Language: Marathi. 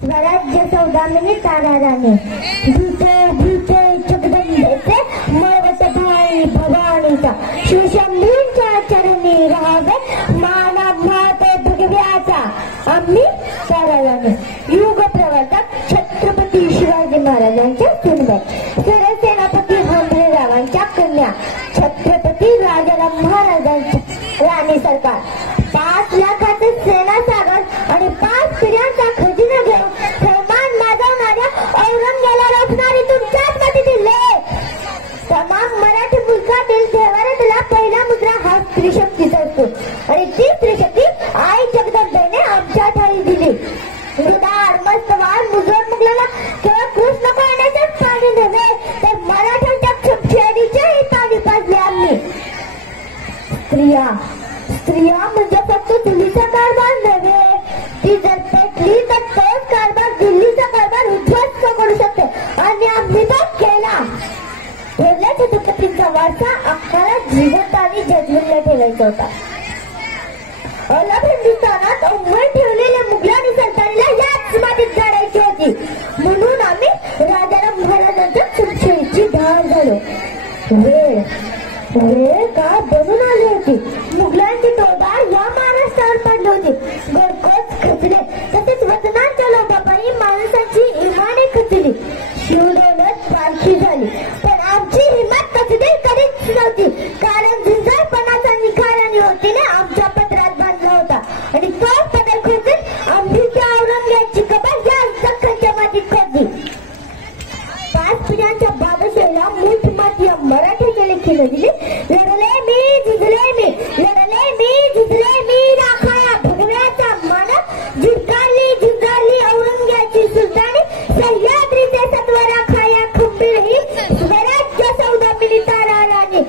स्वराज्य सौदामिनी ताराराणी भूते भूते जगदंबेचे मळवट भाई भवानीचा शिवशंभूंच्या चरणी राहावे माना भाते भगव्याचा आम्ही ताराराणी युग प्रवर्तक छत्रपती शिवाजी महाराजांच्या सुनबाई सरसेनापती हंबीररावांच्या कन्या छत्रपती राजाराम महाराजांच्या राणी सरकार 5 लाखाचे सेना सागर आणि 5 पिढ्यांचा खजिना घेऊन थैमान माजवणाऱ्या औरंगजेबाला रोखणारी तुमच्याच मतीतील लेख तमाम मराठी मुलखातील देवाऱ्यातला पहिला मुद्रा हा स्त्री शक्तीचा असतो आणि ती स्त्री शक्ती आई जगदंबेने आमच्या ठाई दिली. उदार मस्तवार मुजोर मुगलाला केवळ कृष्ण पाण्याचेच पाणी नव्हे तर मराठ्यांच्या क्षमशेरीचेही पाणी पाजले आम्ही. स्त्रिया म्हणजे फक्त चुलीचा कारभार नव्हे, ती जर पेटली तर तोच कारभार दिल्लीचा कारभार उद्ध्वस्त करू शकते आणि आम्ही तो केला. थोरल्या छत्रपतींचा वारसा आम्हाला जिवंत आणि जजवून ठेवायचा होता. अलग हिंदुस्थानात अव्वल ठेवलेल्या मुघलानी सल्तनतीला याच मातीत गाडायची होती म्हणून आम्ही राजाराम महाराजांच्या क्षमशेरीची ढाल झालो. वेळ का बनून आली होती. मुघलांची टोळधाड या महाराष्ट्रावर पडली होती. घरकोच खचले तसेच वचनांच्या लोभापायी माणसांची इमाने खचली. शिवदौलत पारखी झाली पण आमची हिंमत खचली कधीच नव्हती कारण झुंजारपणाचा निखार आणि होतीने आमच्या पत्रात बांधला होता आणि तोच पदर खोचून आम्ही त्या औरंगजेबाची कबर या दख्खनच्या मातीत खोदली. 5 पिढ्यांच्या बादशाहीला मूठ माती मराठ्याच्या लेखी दिली. लढले मी झुंजले मी लढले मी झुंजले मी राखाया भगव्याचा मान झुंजारली झुंजारली औरंगजेबाची सुलतानी सह्याद्रीचे सत्व राखाया खंबीर ही स्वराज्य सौदामिनी ताराराणी.